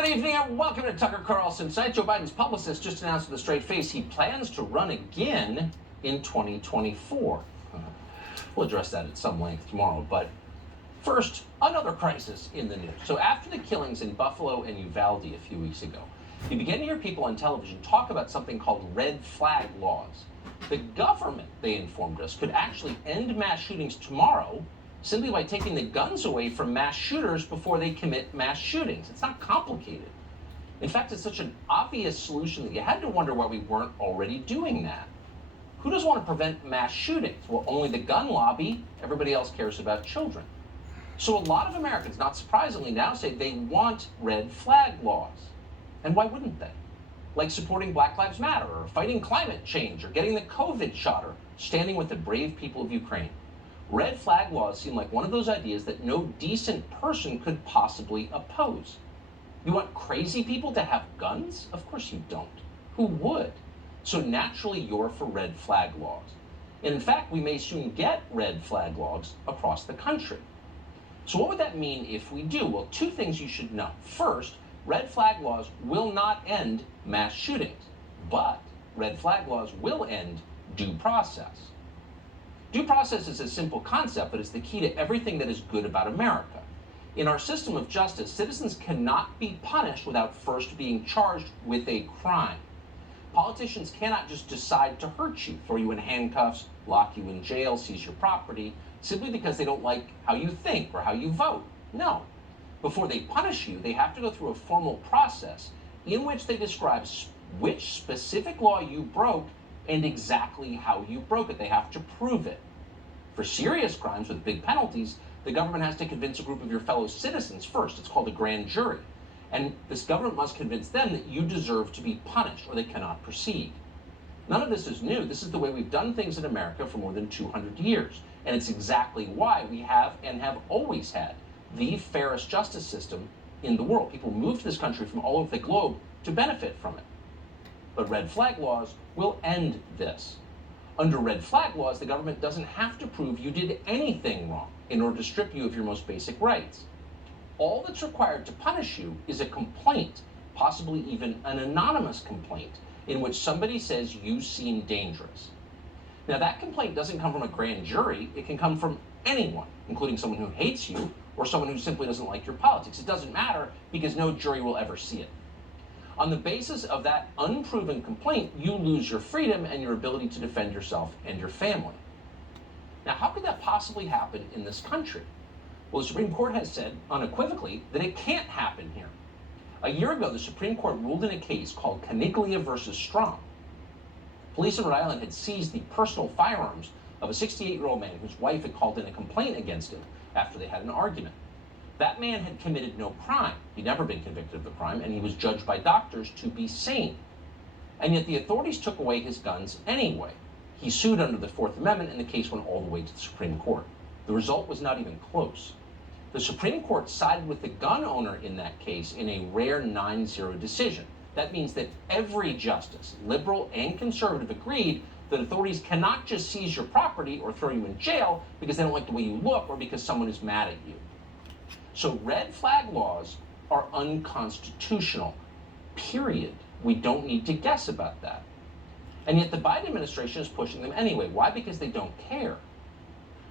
Good evening and welcome to Tucker Carlson Tonight. Joe Biden's publicist just announced with a straight face he plans to run again in 2024. We'll address that at some length tomorrow, but first, another crisis in the news. So after the killings in Buffalo and Uvalde a few weeks ago, you began to hear people on television talk about something called red flag laws. The government, they informed us, could actually end mass shootings tomorrow simply by taking the guns away from mass shooters before they commit mass shootings. It's not complicated. In fact, it's such an obvious solution that you had to wonder why we weren't already doing that. Who does want to prevent mass shootings? Well, only the gun lobby. Everybody else cares about children. So a lot of Americans, not surprisingly, now say they want red flag laws. And why wouldn't they? Like supporting Black Lives Matter, or fighting climate change, or getting the COVID shot, or standing with the brave people of Ukraine. Red flag laws seem like one of those ideas that no decent person could possibly oppose. You want crazy people to have guns? Of course you don't. Who would? So naturally you're for red flag laws. And in fact, we may soon get red flag laws across the country. So what would that mean if we do? Well, two things you should know. First, red flag laws will not end mass shootings, but red flag laws will end due process. Due process is a simple concept, but it's the key to everything that is good about America. In our system of justice, citizens cannot be punished without first being charged with a crime. Politicians cannot just decide to hurt you, throw you in handcuffs, lock you in jail, seize your property, simply because they don't like how you think or how you vote. No. Before they punish you, they have to go through a formal process in which they describe which specific law you broke and exactly how you broke it. They have to prove it. For serious crimes with big penalties, the government has to convince a group of your fellow citizens first. It's called a grand jury. And this government must convince them that you deserve to be punished or they cannot proceed. None of this is new. This is the way we've done things in America for more than 200 years. And it's exactly why we have and have always had the fairest justice system in the world. People move to this country from all over the globe to benefit from it. But red flag laws will end this. Under red flag laws, the government doesn't have to prove you did anything wrong in order to strip you of your most basic rights. All that's required to punish you is a complaint, possibly even an anonymous complaint, in which somebody says you seem dangerous. Now, that complaint doesn't come from a grand jury. It can come from anyone, including someone who hates you or someone who simply doesn't like your politics. It doesn't matter because no jury will ever see it. On the basis of that unproven complaint, you lose your freedom and your ability to defend yourself and your family. Now, how could that possibly happen in this country? Well, the Supreme Court has said unequivocally that it can't happen here. A year ago, the Supreme Court ruled in a case called Caniglia versus Strong. Police in Rhode Island had seized the personal firearms of a 68-year-old man whose wife had called in a complaint against him after they had an argument. That man had committed no crime. He'd never been convicted of the crime, and he was judged by doctors to be sane. And yet the authorities took away his guns anyway. He sued under the Fourth Amendment, and the case went all the way to the Supreme Court. The result was not even close. The Supreme Court sided with the gun owner in that case in a rare 9-0 decision. That means that every justice, liberal and conservative, agreed that authorities cannot just seize your property or throw you in jail because they don't like the way you look or because someone is mad at you. So red flag laws are unconstitutional, period. We don't need to guess about that. And yet the Biden administration is pushing them anyway. Why? Because they don't care.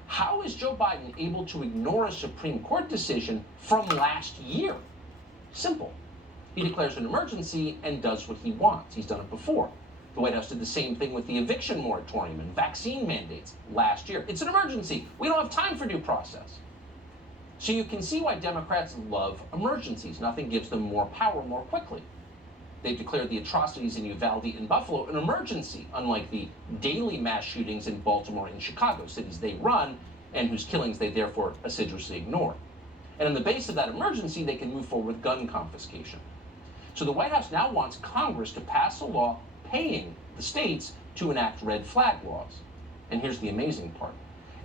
How is Joe Biden able to ignore a Supreme Court decision from last year? Simple. He declares an emergency and does what he wants. He's done it before. The White House did the same thing with the eviction moratorium and vaccine mandates last year. It's an emergency. We don't have time for due process. So you can see why Democrats love emergencies. Nothing gives them more power more quickly. They've declared the atrocities in Uvalde and Buffalo an emergency, unlike the daily mass shootings in Baltimore and Chicago, cities they run and whose killings they therefore assiduously ignore. And on the basis of that emergency, they can move forward with gun confiscation. So the White House now wants Congress to pass a law paying the states to enact red flag laws. And here's the amazing part.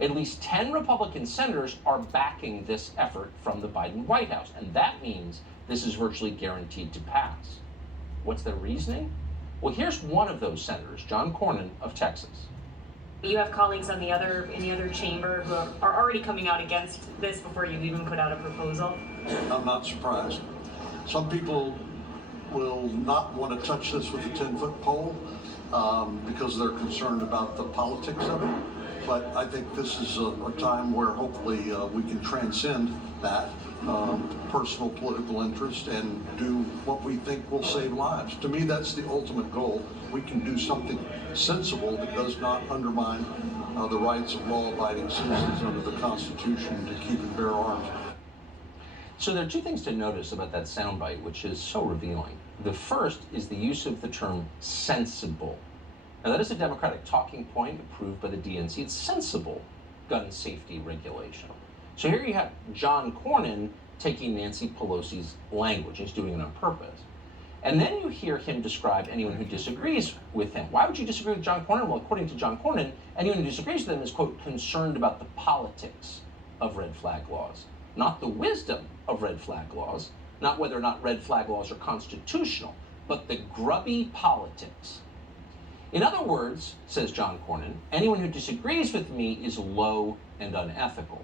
At least 10 Republican senators are backing this effort from the Biden White House, and that means this is virtually guaranteed to pass. What's their reasoning? Well, here's one of those senators, John Cornyn of Texas. You have colleagues in the other chamber who are already coming out against this before you've even put out a proposal. I'm not surprised. Some people will not want to touch this with a 10-foot pole because they're concerned about the politics of it. But I think this is a time where hopefully we can transcend that personal political interest and do what we think will save lives. To me, that's the ultimate goal. We can do something sensible that does not undermine the rights of law-abiding citizens under the Constitution to keep and bear arms. So there are two things to notice about that soundbite, which is so revealing. The first is the use of the term sensible. Now, that is a Democratic talking point approved by the DNC. It's sensible gun safety regulation. So here you have John Cornyn taking Nancy Pelosi's language. He's doing it on purpose. And then you hear him describe anyone who disagrees with him. Why would you disagree with John Cornyn? Well, according to John Cornyn, anyone who disagrees with him is, quote, concerned about the politics of red flag laws, not the wisdom of red flag laws, not whether or not red flag laws are constitutional, but the grubby politics. In other words, says John Cornyn, anyone who disagrees with me is low and unethical.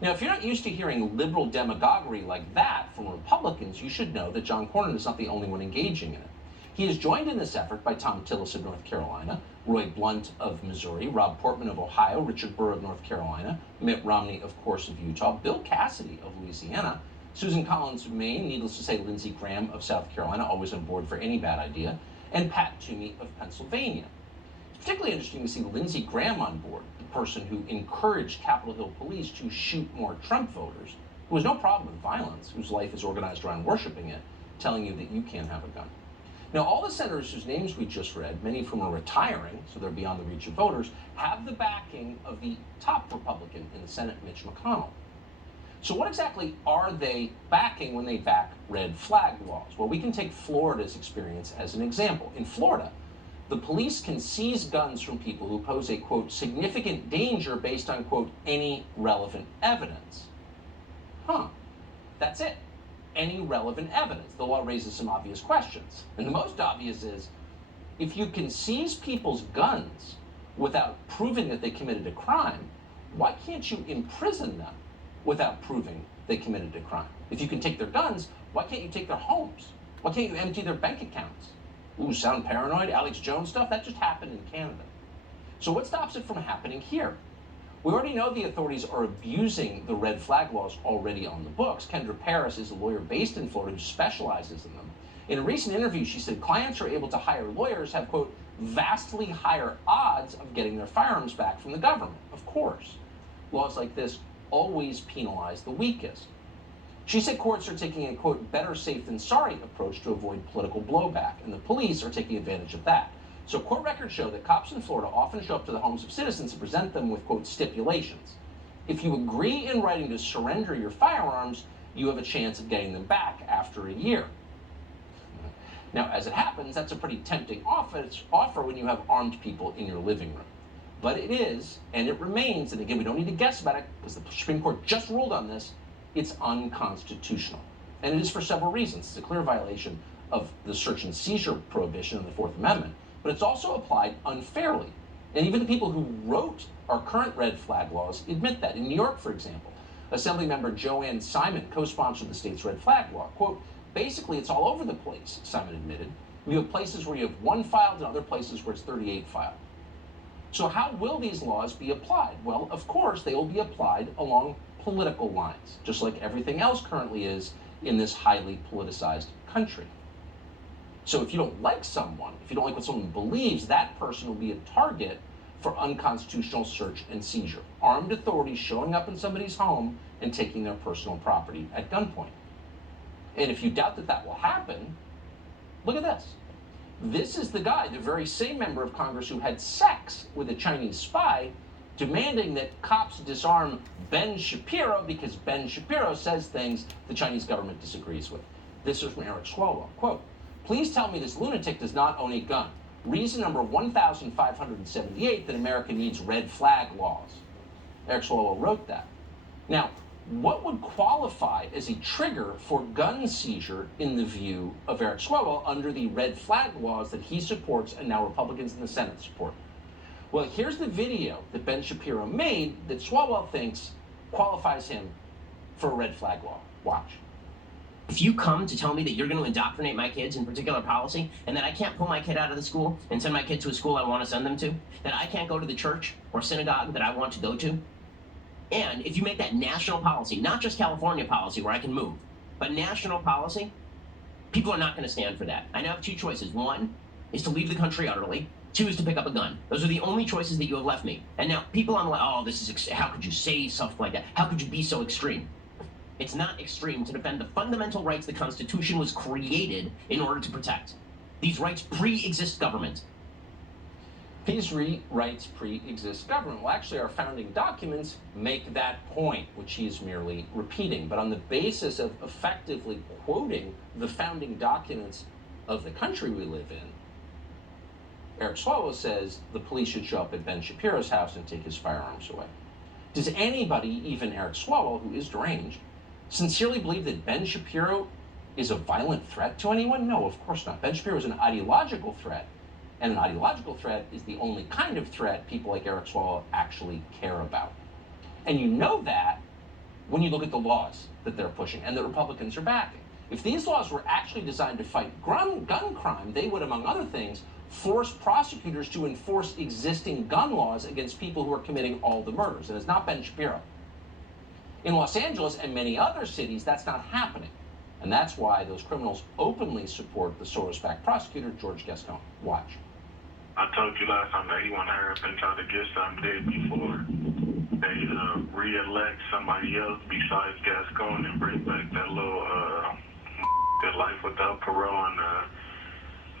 Now, if you're not used to hearing liberal demagoguery like that from Republicans, you should know that John Cornyn is not the only one engaging in it. He is joined in this effort by Thom Tillis of North Carolina, Roy Blunt of Missouri, Rob Portman of Ohio, Richard Burr of North Carolina, Mitt Romney, of course, of Utah, Bill Cassidy of Louisiana, Susan Collins of Maine, needless to say, Lindsey Graham of South Carolina, always on board for any bad idea, and Pat Toomey of Pennsylvania. It's particularly interesting to see Lindsey Graham on board, the person who encouraged Capitol Hill police to shoot more Trump voters, who has no problem with violence, whose life is organized around worshiping it, telling you that you can't have a gun. Now, all the senators whose names we just read, many of whom are retiring, so they're beyond the reach of voters, have the backing of the top Republican in the Senate, Mitch McConnell. So what exactly are they backing when they back red flag laws? Well, we can take Florida's experience as an example. In Florida, the police can seize guns from people who pose a, quote, significant danger based on, quote, any relevant evidence. That's it. Any relevant evidence. The law raises some obvious questions. And the most obvious is, if you can seize people's guns without proving that they committed a crime, why can't you imprison them without proving they committed a crime? If you can take their guns, why can't you take their homes? Why can't you empty their bank accounts? Ooh, sound paranoid? Alex Jones stuff? That just happened in Canada. So what stops it from happening here? We already know the authorities are abusing the red flag laws already on the books. Kendra Paris is a lawyer based in Florida who specializes in them. In a recent interview, she said clients are able to hire lawyers have, quote, vastly higher odds of getting their firearms back from the government. Of course, laws like this always penalize the weakest. She said courts are taking a, quote, better safe than sorry approach to avoid political blowback, and the police are taking advantage of that. So court records show that cops in Florida often show up to the homes of citizens and present them with, quote, stipulations. If you agree in writing to surrender your firearms, you have a chance of getting them back after a year. Now, as it happens, that's a pretty tempting offer when you have armed people in your living room. But it is, and it remains, and again, we don't need to guess about it because the Supreme Court just ruled on this, it's unconstitutional. And it is for several reasons. It's a clear violation of the search and seizure prohibition in the Fourth Amendment, but it's also applied unfairly. And even the people who wrote our current red flag laws admit that. In New York, for example, Assemblymember Joanne Simon co-sponsored the state's red flag law. Quote, basically, it's all over the place, Simon admitted. You have places where you have one filed and other places where it's 38 filed. So how will these laws be applied? Well, of course, they will be applied along political lines, just like everything else currently is in this highly politicized country. So if you don't like someone, if you don't like what someone believes, that person will be a target for unconstitutional search and seizure. Armed authorities showing up in somebody's home and taking their personal property at gunpoint. And if you doubt that that will happen, look at this. This is the guy, the very same member of Congress who had sex with a Chinese spy, demanding that cops disarm Ben Shapiro because Ben Shapiro says things the Chinese government disagrees with. This is from Eric Swalwell. Quote, please tell me this lunatic does not own a gun. Reason number 1,578 that America needs red flag laws. Eric Swalwell wrote that. Now, what would qualify as a trigger for gun seizure in the view of Eric Swalwell under the red flag laws that he supports and now Republicans in the Senate support? Well, here's the video that Ben Shapiro made that Swalwell thinks qualifies him for a red flag law. Watch. If you come to tell me that you're going to indoctrinate my kids in particular policy, and that I can't pull my kid out of the school and send my kid to a school I want to send them to, that I can't go to the church or synagogue that I want to go to, and if you make that national policy, not just California policy where I can move, but national policy, people are not going to stand for that. I now have two choices. One is to leave the country utterly. Two is to pick up a gun. Those are the only choices that you have left me. And now people are like, oh, this is, how could you say something like that? How could you be so extreme? It's not extreme to defend the fundamental rights the Constitution was created in order to protect. These rights pre-exist government. These rights pre-exist government. Well, actually, our founding documents make that point, which he is merely repeating. But on the basis of effectively quoting the founding documents of the country we live in, Eric Swalwell says the police should show up at Ben Shapiro's house and take his firearms away. Does anybody, even Eric Swalwell, who is deranged, sincerely believe that Ben Shapiro is a violent threat to anyone? No, of course not. Ben Shapiro is an ideological threat, and an ideological threat is the only kind of threat people like Eric Swalwell actually care about. And you know that when you look at the laws that they're pushing and that Republicans are backing. If these laws were actually designed to fight gun crime, they would, among other things, force prosecutors to enforce existing gun laws against people who are committing all the murders. And it's not Ben Shapiro. In Los Angeles and many other cities, that's not happening. And that's why those criminals openly support the Soros-backed prosecutor, George Gascon. Watch. I told you last time that he went hurry up and try to get something dead before they re-elect somebody else besides Gascon and bring back that little that life without parole and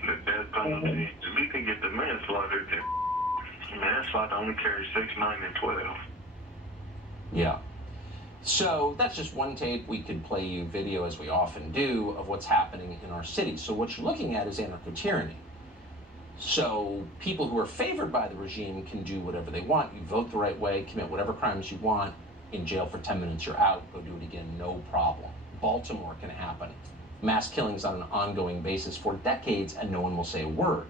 the death penalty. If we can get the manslaughter, then manslaughter only carries 6, 9, and 12. Yeah. So that's just one tape. We could play you video, as we often do, of what's happening in our cities. So what you're looking at is anarcho-tyranny. So people who are favored by the regime can do whatever they want. You vote the right way, commit whatever crimes you want, in jail for 10 minutes, you're out, go do it again, no problem. Baltimore can happen. Mass killings on an ongoing basis for decades, and no one will say a word.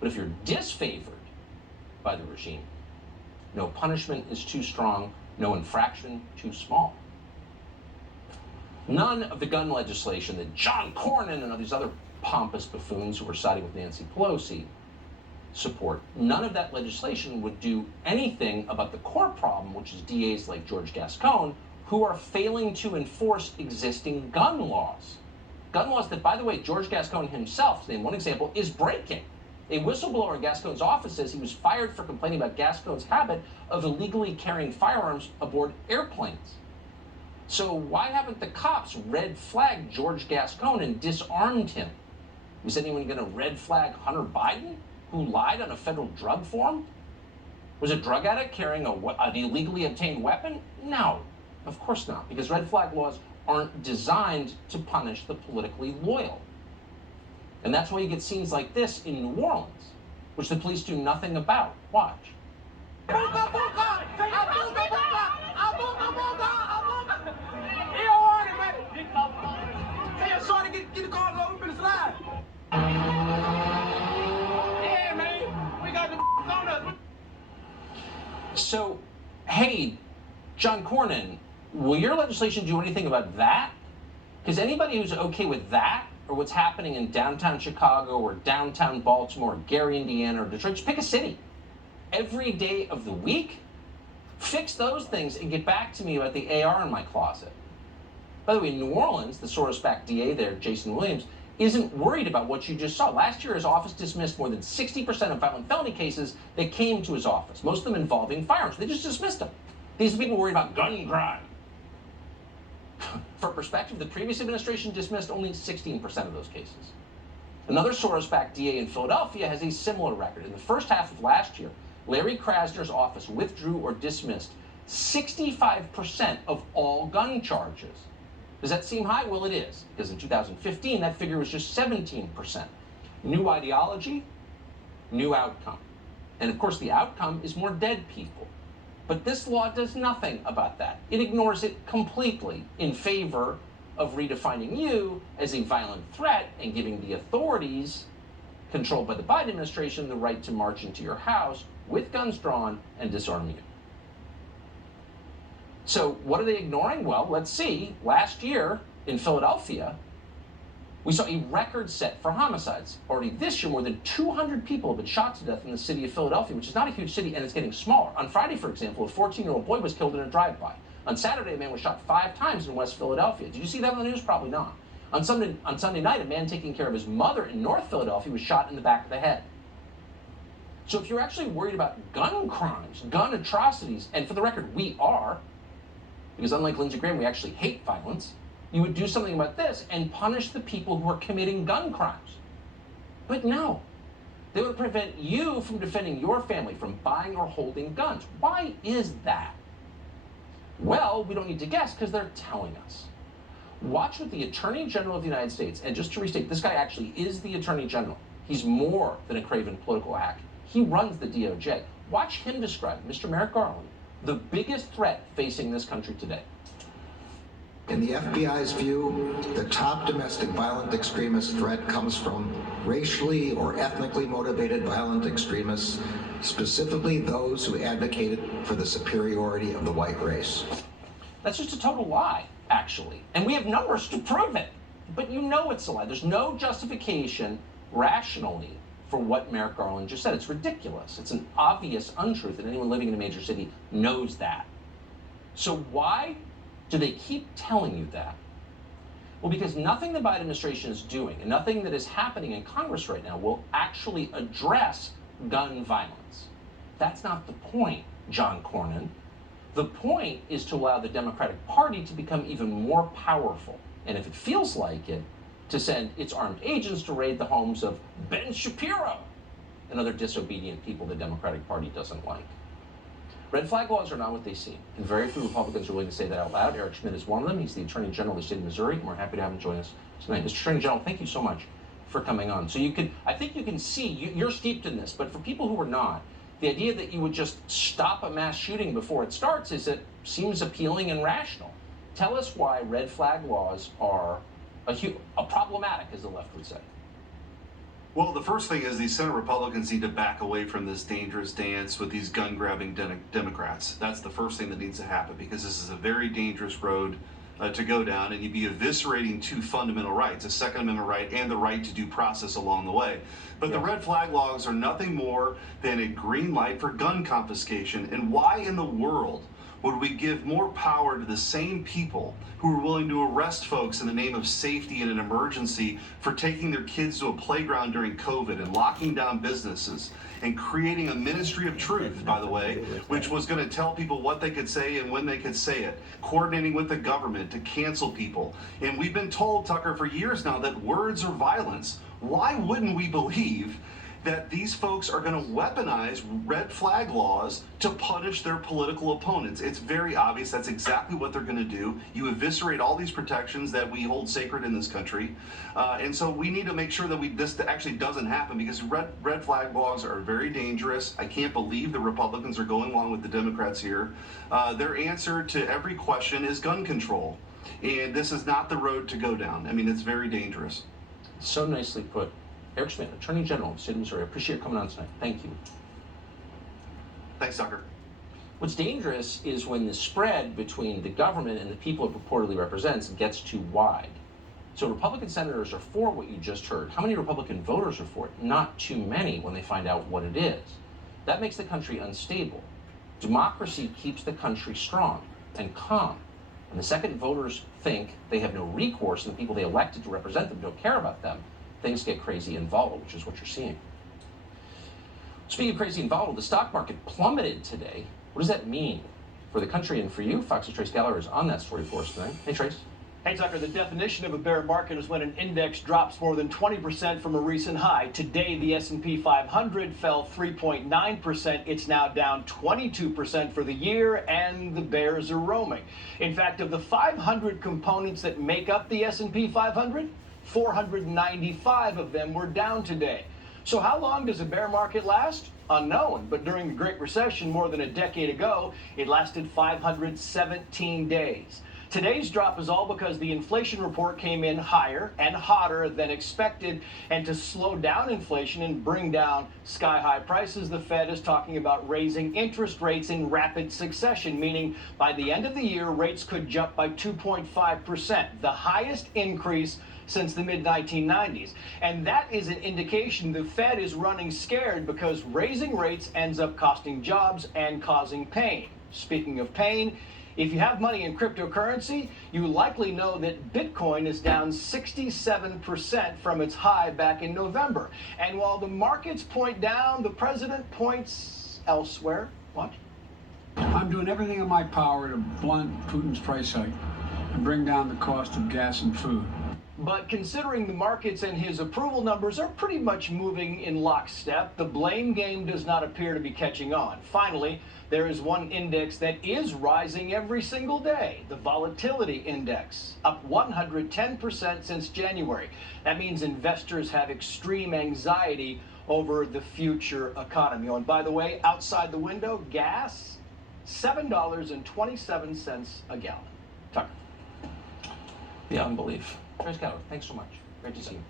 But if you're disfavored by the regime, no punishment is too strong, no infraction too small. None of the gun legislation that John Cornyn and all these other pompous buffoons who are siding with Nancy Pelosi support, none of that legislation would do anything about the core problem, which is DAs like George Gascon, who are failing to enforce existing gun laws. Gun laws that, by the way, George Gascon himself, to name one example, is breaking. A whistleblower in Gascon's office says he was fired for complaining about Gascon's habit of illegally carrying firearms aboard airplanes. So why haven't the cops red flagged George Gascon and disarmed him? Was anyone going to red flag Hunter Biden, who lied on a federal drug form? Was a drug addict carrying an illegally obtained weapon? No, of course not, because red flag laws aren't designed to punish the politically loyal. And that's why you get scenes like this in New Orleans, which the police do nothing about. Watch. So, hey, John Cornyn, will your legislation do anything about that? Because anybody who's okay with that, or what's happening in downtown Chicago, or downtown Baltimore, or Gary, Indiana, or Detroit, just pick a city. Every day of the week, fix those things and get back to me about the AR in my closet. By the way, in New Orleans, the Soros-backed DA there, Jason Williams, isn't worried about what you just saw. Last year, his office dismissed more than 60% of violent felony cases that came to his office, most of them involving firearms. They just dismissed them. These are people worried about gun crime. For perspective, the previous administration dismissed only 16% of those cases. Another Soros-backed DA in Philadelphia has a similar record. In the first half of last year, Larry Krasner's office withdrew or dismissed 65% of all gun charges. Does that seem high? Well, it is, because in 2015, that figure was just 17%. New ideology, new outcome. And of course, the outcome is more dead people. But this law does nothing about that. It ignores it completely in favor of redefining you as a violent threat and giving the authorities controlled by the Biden administration the right to march into your house with guns drawn and disarm you. So what are they ignoring? Well, let's see. Last year in Philadelphia, We saw a record set for homicides. Already this year, more than 200 people have been shot to death in the city of Philadelphia, which is not a huge city, and it's getting smaller. On Friday, for example, a 14-year-old boy was killed in a drive-by. On Saturday, a man was shot 5 times in West Philadelphia. Did you see that on the news? Probably not. On Sunday night, a man taking care of his mother in North Philadelphia was shot in the back of the head. So if you're actually worried about gun crimes, gun atrocities, and for the record, we are, because unlike Lindsey Graham, we actually hate violence, you would do something about this and punish the people who are committing gun crimes. But no, they would prevent you from defending your family from buying or holding guns. Why is that? Well, we don't need to guess because they're telling us. Watch what the Attorney General of the United States, and just to restate, this guy actually is the Attorney General. He's more than a craven political hack. He runs the DOJ. Watch him describe, Mr. Merrick Garland, the biggest threat facing this country today. In the FBI's view, the top domestic violent extremist threat comes from racially or ethnically motivated violent extremists, specifically those who advocated for the superiority of the white race. That's just a total lie, actually. And we have numbers to prove it. But you know it's a lie. There's no justification rationally for what Merrick Garland just said. It's ridiculous. It's an obvious untruth, and anyone living in a major city knows that. So why do they keep telling you that? Well, because nothing the Biden administration is doing and nothing that is happening in Congress right now will actually address gun violence. That's not the point, John Cornyn. The point is to allow the Democratic Party to become even more powerful, and if it feels like it, to send its armed agents to raid the homes of Ben Shapiro and other disobedient people the Democratic Party doesn't like. Red flag laws are not what they seem, and very few Republicans are willing to say that out loud. Eric Schmidt is one of them. He's the Attorney General of the state of Missouri, and we're happy to have him join us tonight. Mr. Attorney General, thank you so much for coming on. So I think you can see, you're steeped in this, but for people who are not, the idea that you would just stop a mass shooting before it starts seems appealing and rational. Tell us why red flag laws are a problematic, as the left would say. Well, the first thing is these Senate Republicans need to back away from this dangerous dance with these gun-grabbing Democrats. That's the first thing that needs to happen, because this is a very dangerous road to go down, and you'd be eviscerating 2 fundamental rights, a Second Amendment right and the right to due process along the way. But the red flag laws are nothing more than a green light for gun confiscation. And why in the world would we give more power to the same people who are willing to arrest folks in the name of safety in an emergency for taking their kids to a playground during COVID and locking down businesses and creating a ministry of truth, by the way, which was going to tell people what they could say and when they could say it, coordinating with the government to cancel people. And we've been told, Tucker, for years now that words are violence. Why wouldn't we believe that these folks are going to weaponize red flag laws to punish their political opponents? It's very obvious that's exactly what they're going to do. You eviscerate all these protections that we hold sacred in this country. And so we need to make sure that this actually doesn't happen, because red flag laws are very dangerous. I can't believe the Republicans are going along with the Democrats here. Their answer to every question is gun control. And this is not the road to go down. I mean, it's very dangerous. So nicely put. Eric Schmidt, Attorney General of the state of Missouri. I appreciate you coming on tonight. Thank you. Thanks, Tucker. What's dangerous is when the spread between the government and the people it purportedly represents gets too wide. So Republican senators are for what you just heard. How many Republican voters are for it? Not too many when they find out what it is. That makes the country unstable. Democracy keeps the country strong and calm. And the second voters think they have no recourse and the people they elected to represent them don't care about them, things get crazy and volatile, which is what you're seeing. Speaking of crazy and volatile, the stock market plummeted today. What does that mean for the country and for you? Fox's Trace Gallagher is on that story for us tonight. Hey, Trace. Hey, Tucker, the definition of a bear market is when an index drops more than 20% from a recent high. Today, the S&P 500 fell 3.9%. It's now down 22% for the year, and the bears are roaming. In fact, of the 500 components that make up the S&P 500, 495 of them were down today. So how long does a bear market last? Unknown, but during the Great Recession more than a decade ago, it lasted 517 days. Today's drop is all because the inflation report came in higher and hotter than expected. And to slow down inflation and bring down sky-high prices, the Fed is talking about raising interest rates in rapid succession, meaning by the end of the year, rates could jump by 2.5%, the highest increase since the mid-1990s. And that is an indication the Fed is running scared because raising rates ends up costing jobs and causing pain. Speaking of pain, if you have money in cryptocurrency, you likely know that Bitcoin is down 67% from its high back in November. And while the markets point down, the president points elsewhere. What? I'm doing everything in my power to blunt Putin's price hike and bring down the cost of gas and food. But considering the markets and his approval numbers are pretty much moving in lockstep, the blame game does not appear to be catching on. Finally, there is one index that is rising every single day, the volatility index, up 110% since January. That means investors have extreme anxiety over the future economy. Oh, and by the way, outside the window, gas, $7.27 a gallon. Tucker. Beyond belief. Trace Keller, thanks so much. Great to see you.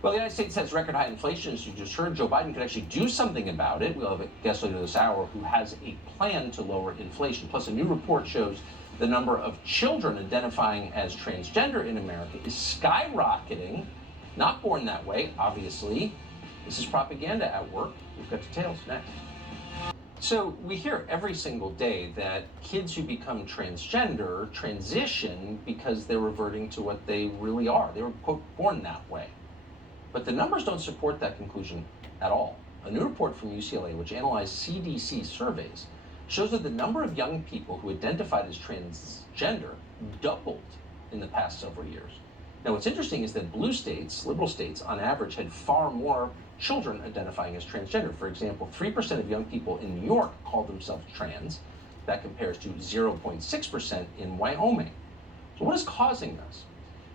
Well, the United States has record high inflation, as you just heard. Joe Biden could actually do something about it. We'll have a guest later this hour who has a plan to lower inflation. Plus, a new report shows the number of children identifying as transgender in America is skyrocketing. Not born that way, obviously. This is propaganda at work. We've got details next. So we hear every single day that kids who become transgender transition because they're reverting to what they really are. They were, quote, born that way. But the numbers don't support that conclusion at all. A new report from UCLA, which analyzed CDC surveys, shows that the number of young people who identified as transgender doubled in the past several years. Now, what's interesting is that blue states, liberal states, on average, had far more children identifying as transgender. For example, 3% of young people in New York call themselves trans. That compares to 0.6% in Wyoming. So what is causing this?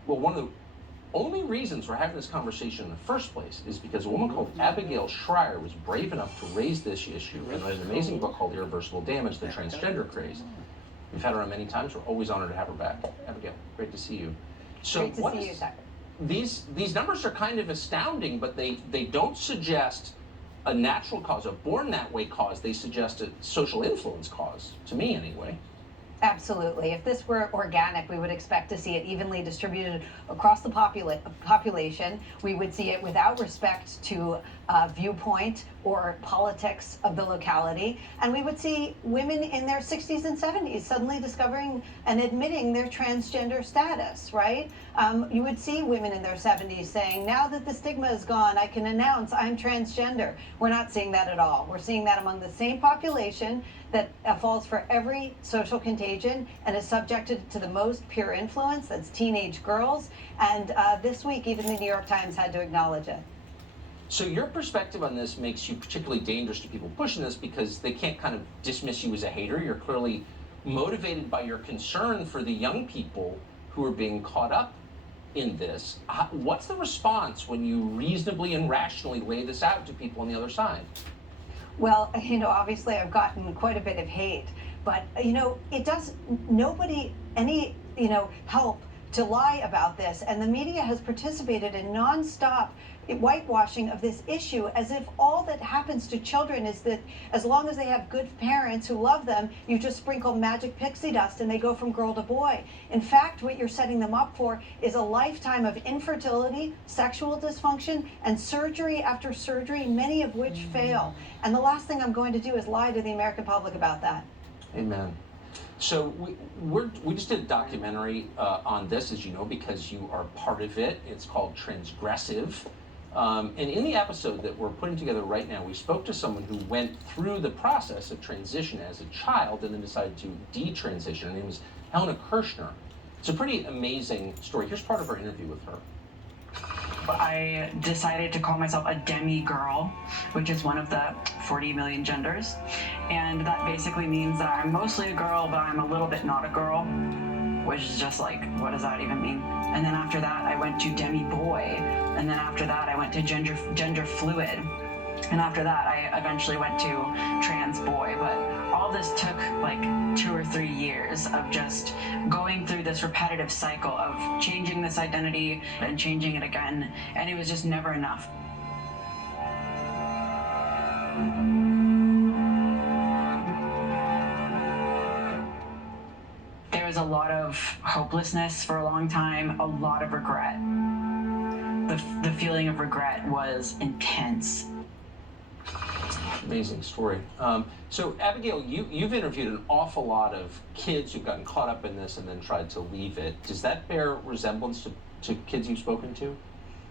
Well, one of the only reasons we're having this conversation in the first place is because a woman called Abigail Shrier was brave enough to raise this issue and wrote an amazing book called Irreversible Damage, The Transgender Craze. We've had her on many times. We're always honored to have her back. Abigail, great to see you. So great to see you, Tucker. These numbers are kind of astounding, but they don't suggest a natural cause, a born that way cause. They suggest a social influence cause, to me anyway. Absolutely. If this were organic, we would expect to see it evenly distributed across the population. We would see it without respect to viewpoint or politics of the locality. And we would see women in their 60s and 70s suddenly discovering and admitting their transgender status, right? You would see women in their 70s saying, now that the stigma is gone, I can announce I'm transgender. We're not seeing that at all. We're seeing that among the same population that falls for every social contagion and is subjected to the most pure influence, that's teenage girls. And this week, even the New York Times had to acknowledge it. So your perspective on this makes you particularly dangerous to people pushing this because they can't kind of dismiss you as a hater. You're clearly motivated by your concern for the young people who are being caught up in this. What's the response when you reasonably and rationally lay this out to people on the other side? Well, obviously I've gotten quite a bit of hate, but, it does nobody any, help to lie about this. And the media has participated in nonstop whitewashing of this issue as if all that happens to children is that as long as they have good parents who love them, you just sprinkle magic pixie dust and they go from girl to boy. In fact, what you're setting them up for is a lifetime of infertility, sexual dysfunction, and surgery after surgery, many of which fail. And the last thing I'm going to do is lie to the American public about that. Amen. So we just did a documentary on this, as you know, because you are part of it. It's called Transgressive. And in the episode that we're putting together right now, we spoke to someone who went through the process of transition as a child and then decided to detransition. Her name was Helena Kirshner. It's a pretty amazing story. Here's part of our interview with her. I decided to call myself a demi-girl, which is one of the 40 million genders. And that basically means that I'm mostly a girl, but I'm a little bit not a girl, which is just like, what does that even mean? And then after that, I went to demi-boy. And then after that, I went to gender fluid. And after that, I eventually went to trans boy, but all this took like 2 or 3 years of just going through this repetitive cycle of changing this identity and changing it again, and it was just never enough. There was a lot of hopelessness for a long time, a lot of regret. The feeling of regret was intense. Amazing story. So Abigail, you've interviewed an awful lot of kids who've gotten caught up in this and then tried to leave it. Does that bear resemblance to kids you've spoken to?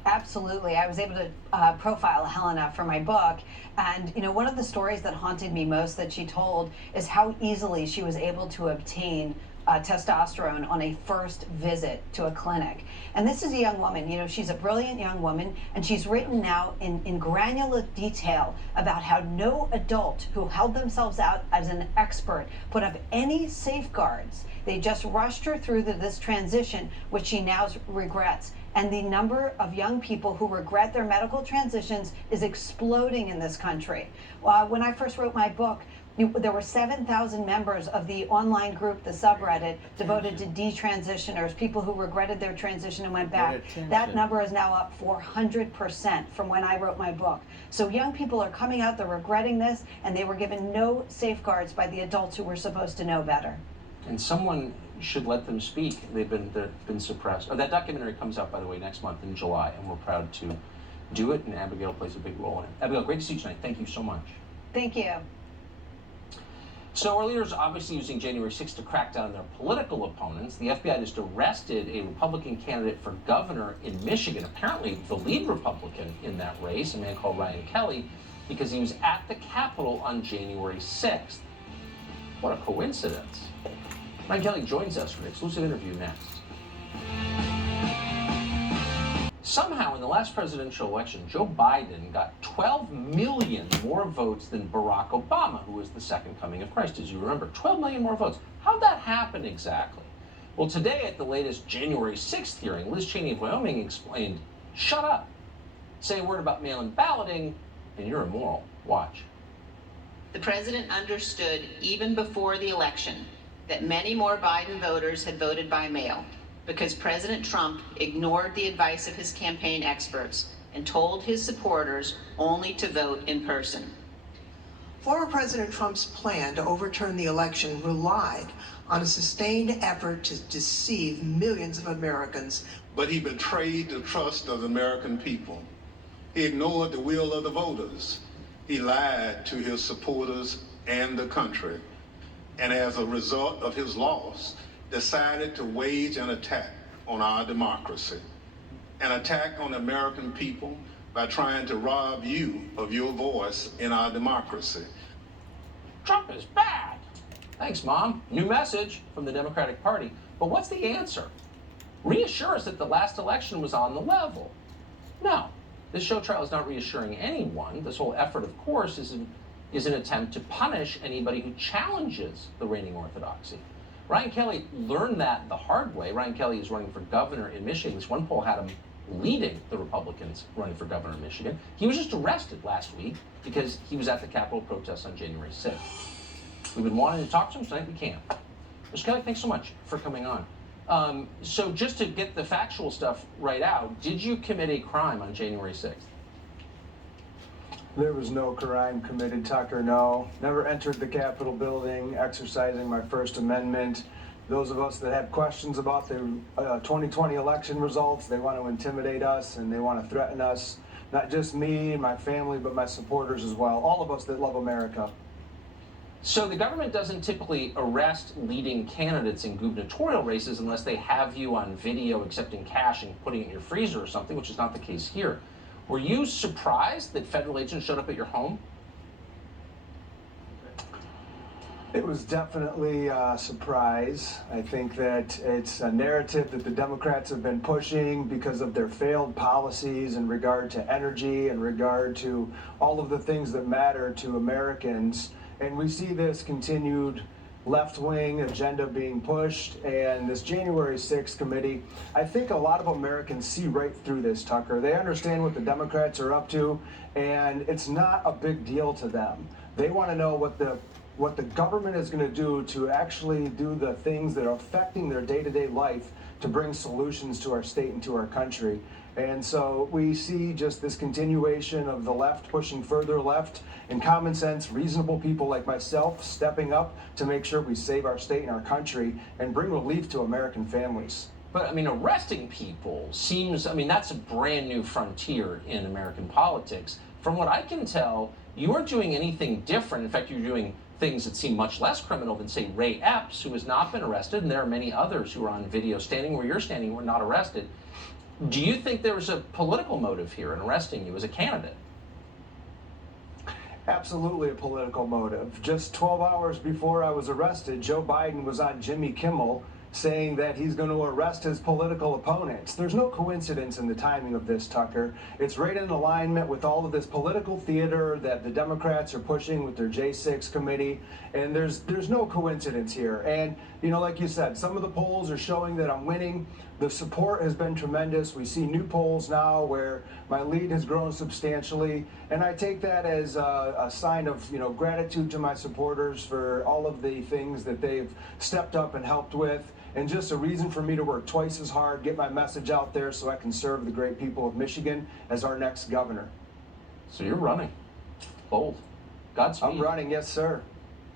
Absolutely. I was able to profile Helena for my book. And, you know, one of the stories that haunted me most that she told is how easily she was able to obtain testosterone on a first visit to a clinic. And this is a young woman, you know, she's a brilliant young woman, and she's written now in granular detail about how no adult who held themselves out as an expert put up any safeguards. They just rushed her through this transition, which she now regrets. And the number of young people who regret their medical transitions is exploding in this country. When I first wrote my book, there were 7,000 members of the online group, the subreddit, devoted to detransitioners, people who regretted their transition and went back. That number is now up 400% from when I wrote my book. So young people are coming out, they're regretting this, and they were given no safeguards by the adults who were supposed to know better. And someone should let them speak. They've been suppressed. Oh, that documentary comes out, by the way, next month in July, and we're proud to do it, and Abigail plays a big role in it. Abigail, great to see you tonight. Thank you so much. Thank you. So our leaders are obviously using January 6th to crack down on their political opponents. The FBI just arrested a Republican candidate for governor in Michigan, apparently the lead Republican in that race, a man called Ryan Kelly, because he was at the Capitol on January 6th. What a coincidence. Ryan Kelly joins us for an exclusive interview next. Somehow, in the last presidential election, Joe Biden got 12 million more votes than Barack Obama, who was the second coming of Christ, as you remember. 12 million more votes. How'd that happen exactly? Well, today at the latest January 6th hearing, Liz Cheney of Wyoming explained, shut up. Say a word about mail-in balloting, and you're immoral. Watch. The president understood even before the election that many more Biden voters had voted by mail, because President Trump ignored the advice of his campaign experts and told his supporters only to vote in person. Former President Trump's plan to overturn the election relied on a sustained effort to deceive millions of Americans. But he betrayed the trust of the American people. He ignored the will of the voters. He lied to his supporters and the country. And as a result of his loss, decided to wage an attack on our democracy, an attack on the American people by trying to rob you of your voice in our democracy. Trump is bad. Thanks, Mom. New message from the Democratic Party. But what's the answer? Reassure us that the last election was on the level. No, this show trial is not reassuring anyone. This whole effort, of course, is an attempt to punish anybody who challenges the reigning orthodoxy. Ryan Kelly learned that the hard way. Ryan Kelly is running for governor in Michigan. This one poll had him leading the Republicans running for governor in Michigan. He was just arrested last week because he was at the Capitol protests on January 6th. We've been wanting to talk to him tonight. We can't. Mr. Kelly, thanks so much for coming on. So just to get the factual stuff right out, did you commit a crime on January 6th? There was no crime committed, Tucker, no. Never entered the Capitol building, exercising my First Amendment. Those of us that have questions about the 2020 election results, they want to intimidate us and they want to threaten us. Not just me and my family, but my supporters as well. All of us that love America. So the government doesn't typically arrest leading candidates in gubernatorial races unless they have you on video accepting cash and putting it in your freezer or something, which is not the case here. Were you surprised that federal agents showed up at your home? It was definitely a surprise. I think that it's a narrative that the Democrats have been pushing because of their failed policies in regard to energy, in regard to all of the things that matter to Americans. And we see this continued left-wing agenda being pushed, and this January 6th committee, I think a lot of Americans see right through this, Tucker. They understand what the Democrats are up to, and it's not a big deal to them. They want to know what the government is going to do to actually do the things that are affecting their day-to-day life to bring solutions to our state and to our country. And so we see just this continuation of the left pushing further left, and common sense, reasonable people like myself stepping up to make sure we save our state and our country and bring relief to American families. But I mean, arresting people seems, I mean, that's a brand new frontier in American politics. From what I can tell, you aren't doing anything different. In fact, you're doing things that seem much less criminal than, say, Ray Epps, who has not been arrested, and there are many others who are on video standing where you're standing who are not arrested. Do you think there was a political motive here in arresting you as a candidate? Absolutely a political motive. Just 12 hours before I was arrested, Joe Biden was on Jimmy Kimmel saying that he's going to arrest his political opponents. There's no coincidence in the timing of this, Tucker. It's right in alignment with all of this political theater that the Democrats are pushing with their J6 committee, and there's no coincidence here. And, you know, like you said, some of the polls are showing that I'm winning. The support has been tremendous. We see new polls now where my lead has grown substantially, and I take that as a sign of, you know, gratitude to my supporters for all of the things that they've stepped up and helped with, and just a reason for me to work twice as hard, get my message out there so I can serve the great people of Michigan as our next governor. So you're running. Bold. Godspeed. I'm running, yes, sir.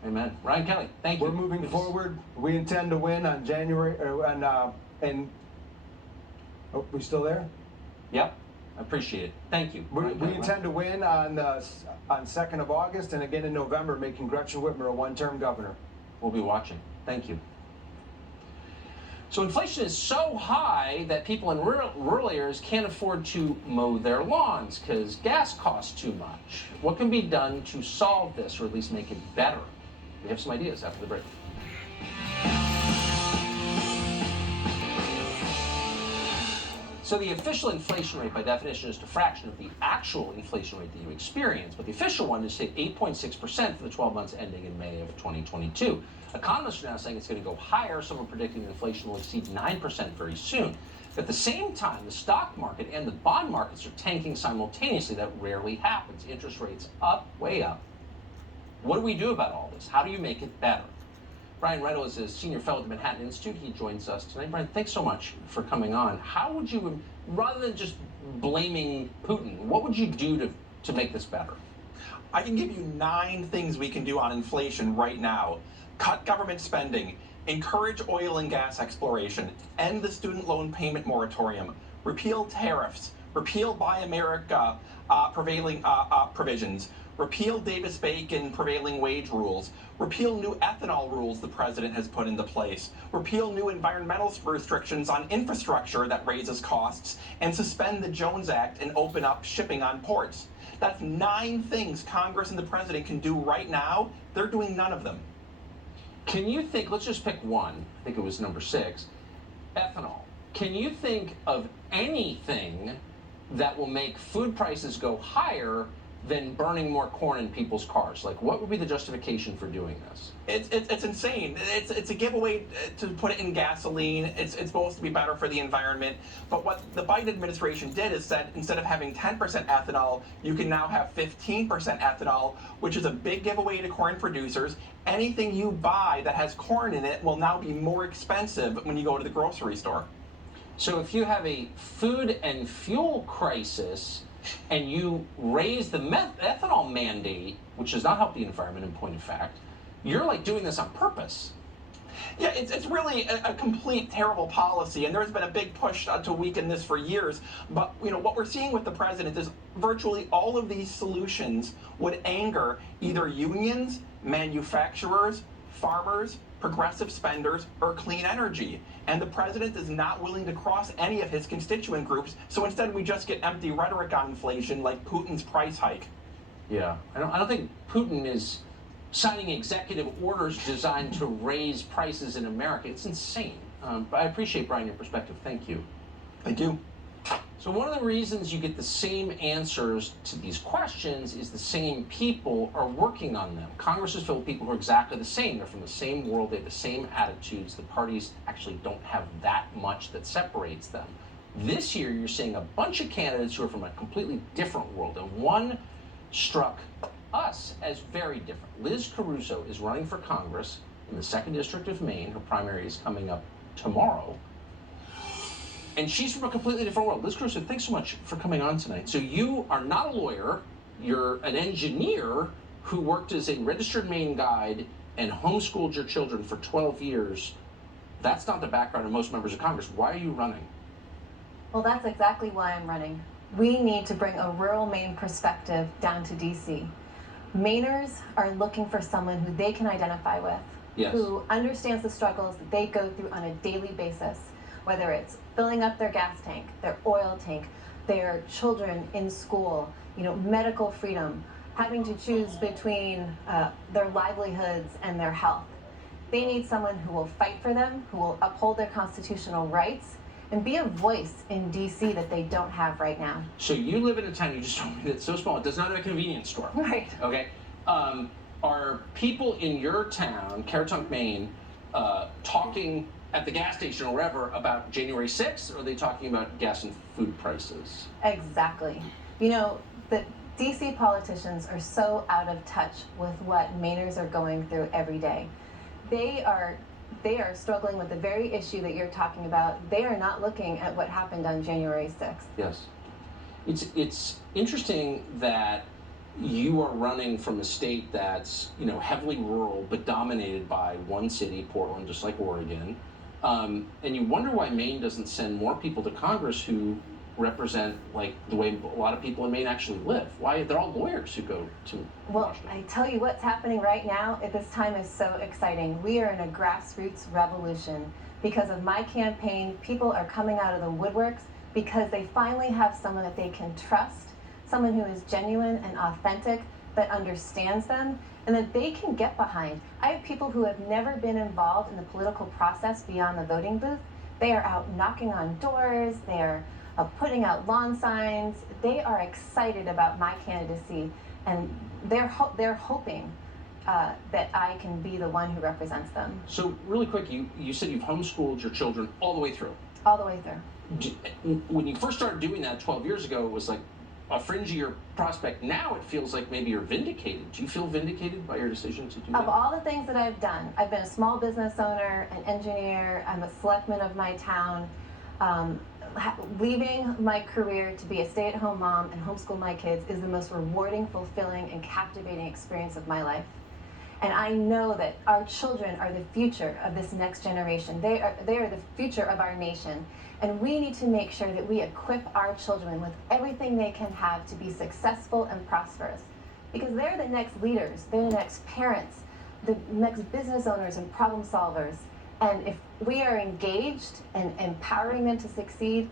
Amen. Ryan Kelly, thank you. We're moving forward. We intend to win on January, oh, we still there? Yep. I appreciate it. Thank you. We intend to win on 2nd of August and again in November, making Gretchen Whitmer a one-term governor. We'll be watching. Thank you. So inflation is so high that people in rural areas can't afford to mow their lawns because gas costs too much. What can be done to solve this, or at least make it better? We have some ideas after the break. So the official inflation rate, by definition, is just a fraction of the actual inflation rate that you experience. But the official one is, say, 8.6% for the 12 months ending in May of 2022. Economists are now saying it's going to go higher. Some are predicting that inflation will exceed 9% very soon. At the same time, the stock market and the bond markets are tanking simultaneously. That rarely happens. Interest rates up, way up. What do we do about all this? How do you make it better? Brian Retto is a senior fellow at the Manhattan Institute. He joins us tonight. Brian, thanks so much for coming on. How would you, rather than just blaming Putin, what would you do to make this better? I can give you 9 things we can do on inflation right now. Cut government spending, encourage oil and gas exploration, end the student loan payment moratorium, repeal tariffs, repeal Buy America prevailing provisions, repeal Davis-Bacon prevailing wage rules, repeal new ethanol rules the president has put into place, repeal new environmental restrictions on infrastructure that raises costs, and suspend the Jones Act and open up shipping on ports. That's 9 things Congress and the president can do right now. They're doing none of them. Can you think, let's just pick one, I think it was number 6, ethanol. Can you think of anything that will make food prices go higher than burning more corn in people's cars? Like, what would be the justification for doing this? It's insane. It's a giveaway to put it in gasoline. It's supposed to be better for the environment. But what the Biden administration did is said instead of having 10% ethanol, you can now have 15% ethanol, which is a big giveaway to corn producers. Anything you buy that has corn in it will now be more expensive when you go to the grocery store. So if you have a food and fuel crisis and you raise the ethanol mandate, which does not help the environment in point of fact, you're like doing this on purpose. Yeah, it's really a complete terrible policy, and there's been a big push to weaken this for years. But you know what we're seeing with the president is virtually all of these solutions would anger either unions, manufacturers, farmers, progressive spenders, or clean energy. And the president is not willing to cross any of his constituent groups, so instead we just get empty rhetoric on inflation like Putin's price hike. Yeah, I don't think Putin is signing executive orders designed to raise prices in America. It's insane. But I appreciate, Brian, your perspective. Thank you. Thank you. So one of the reasons you get the same answers to these questions is the same people are working on them. Congress is filled with people who are exactly the same. They're from the same world. They have the same attitudes. The parties actually don't have that much that separates them. This year, you're seeing a bunch of candidates who are from a completely different world, and one struck us as very different. Liz Caruso is running for Congress in the 2nd District of Maine. Her primary is coming up tomorrow. And she's from a completely different world. Liz Caruso, thanks so much for coming on tonight. So you are not a lawyer, you're an engineer who worked as a registered Maine guide and homeschooled your children for 12 years. That's not the background of most members of Congress. Why are you running? Well, that's exactly why I'm running. We need to bring a rural Maine perspective down to DC. Mainers are looking for someone who they can identify with, Yes. who understands the struggles that they go through on a daily basis, whether it's filling up their gas tank, their oil tank, their children in school, medical freedom, having to choose between their livelihoods and their health. They need someone who will fight for them, who will uphold their constitutional rights, and be a voice in DC that they don't have right now. So you live in a town, you just told me, that's so small, it does not have a convenience store. Right. Okay. Are people in your town, Caratunk, Maine, talking at the gas station or wherever about January 6th, or are they talking about gas and food prices? Exactly. The DC politicians are so out of touch with what Mainers are going through every day. They are struggling with the very issue that you're talking about. They are not looking at what happened on January 6th. Yes. It's interesting that you are running from a state that's, heavily rural but dominated by one city, Portland, just like Oregon. And you wonder why Maine doesn't send more people to Congress who represent like the way a lot of people in Maine actually live. Why? They're all lawyers who go to Washington. I tell you what's happening right now at this time is so exciting. We are in a grassroots revolution. Because of my campaign, people are coming out of the woodworks because they finally have someone that they can trust, someone who is genuine and authentic, that understands them, and that they can get behind. I have people who have never been involved in the political process beyond the voting booth. They are out knocking on doors, they are putting out lawn signs. They are excited about my candidacy, and they're hoping that I can be the one who represents them. So really quick, you said you've homeschooled your children all the way through. All the way through. When you first started doing that 12 years ago, it was like a fringier prospect. Now it feels like maybe you're vindicated. Do you feel vindicated by your decision to do that? Of all the things that I've done, I've been a small business owner, an engineer, I'm a selectman of my town. Leaving my career to be a stay-at-home mom and homeschool my kids is the most rewarding, fulfilling, and captivating experience of my life. And I know that our children are the future of this next generation. They are the future of our nation. And we need to make sure that we equip our children with everything they can have to be successful and prosperous. Because they're the next leaders, they're the next parents, the next business owners and problem solvers. And if we are engaged and empowering them to succeed,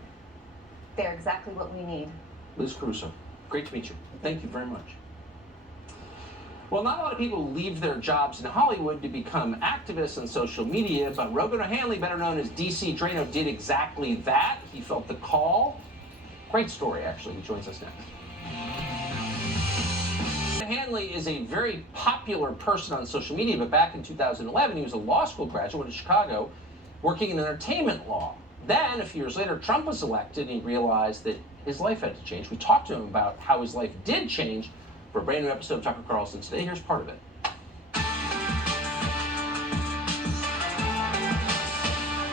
they're exactly what we need. Liz Caruso, great to meet you. Thank you very much. Well, not a lot of people leave their jobs in Hollywood to become activists on social media, but Rogan O'Hanley, better known as DC Drano, did exactly that. He felt the call. Great story, actually. He joins us next. Hanley is a very popular person on social media, but back in 2011, he was a law school graduate in Chicago working in entertainment law. Then, a few years later, Trump was elected, and he realized that his life had to change. We talked to him about how his life did change for a brand new episode of Tucker Carlson today. Here's part of it.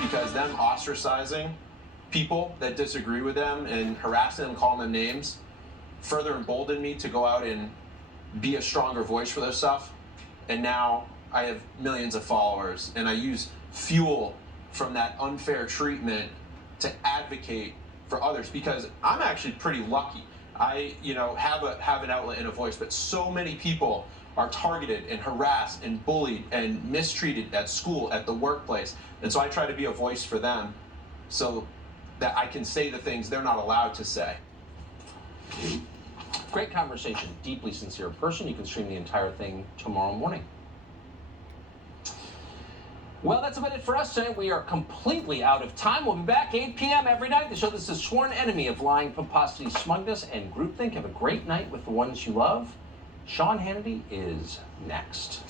Because them ostracizing people that disagree with them and harassing them, calling them names, further emboldened me to go out and be a stronger voice for this stuff. And now I have millions of followers, and I use fuel from that unfair treatment to advocate for others, because I'm actually pretty lucky. I, have an outlet and a voice, but so many people are targeted and harassed and bullied and mistreated at school, at the workplace. And so I try to be a voice for them so that I can say the things they're not allowed to say. Great conversation, deeply sincere person. You can stream the entire thing tomorrow morning. Well, that's about it for us tonight. We are completely out of time. We'll be back 8 p.m. every night. The show that's a sworn enemy of lying, pomposity, smugness, and groupthink. Have a great night with the ones you love. Sean Hannity is next.